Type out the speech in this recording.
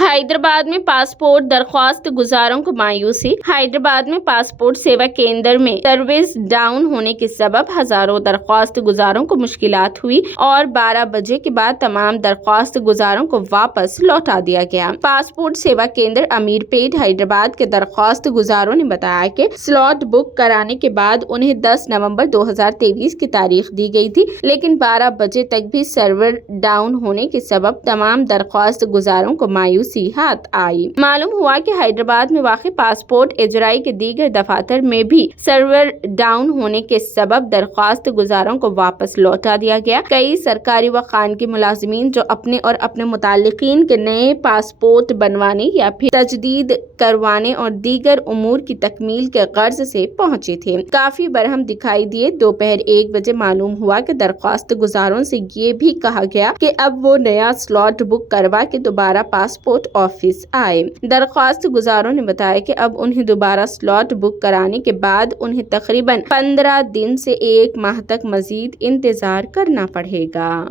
حیدرآباد میں پاسپورٹ درخواست گزاروں کو مایوسی۔ حیدرآباد میں پاسپورٹ سیوا کیندر میں سروس ڈاؤن ہونے کے سبب ہزاروں درخواست گزاروں کو مشکلات ہوئی اور 12 بجے کے بعد تمام درخواست گزاروں کو واپس لوٹا دیا گیا۔ پاسپورٹ سیوا کیندر امیر پیٹ حیدرآباد کے درخواست گزاروں نے بتایا کہ سلاٹ بک کرانے کے بعد انہیں 10 نومبر 2023 کی تاریخ دی گئی تھی، لیکن 12 بجے تک بھی سرور ڈاؤن ہونے کے سبب تمام درخواست گزاروں کو مایوسی ہاتھ آئی۔ معلوم ہوا کہ حیدرآباد میں واقع پاسپورٹ اجرائی کے دیگر دفاتر میں بھی سرور ڈاؤن ہونے کے سبب درخواست گزاروں کو واپس لوٹا دیا گیا۔ کئی سرکاری و خانگی ملازمین جو اپنے اور اپنے متعلقین کے نئے پاسپورٹ بنوانے یا پھر تجدید کروانے اور دیگر امور کی تکمیل کے غرض سے پہنچے تھے، کافی برہم دکھائی دیے۔ دوپہر 1 بجے معلوم ہوا کہ درخواست گزاروں سے یہ بھی کہا گیا کہ اب وہ نیا سلاٹ بک کروا کے دوبارہ پاسپورٹ آفس آئے۔ درخواست گزاروں نے بتایا کہ اب انہیں دوبارہ سلاٹ بک کرانے کے بعد انہیں تقریباً 15 دن سے 1 ماہ تک مزید انتظار کرنا پڑے گا۔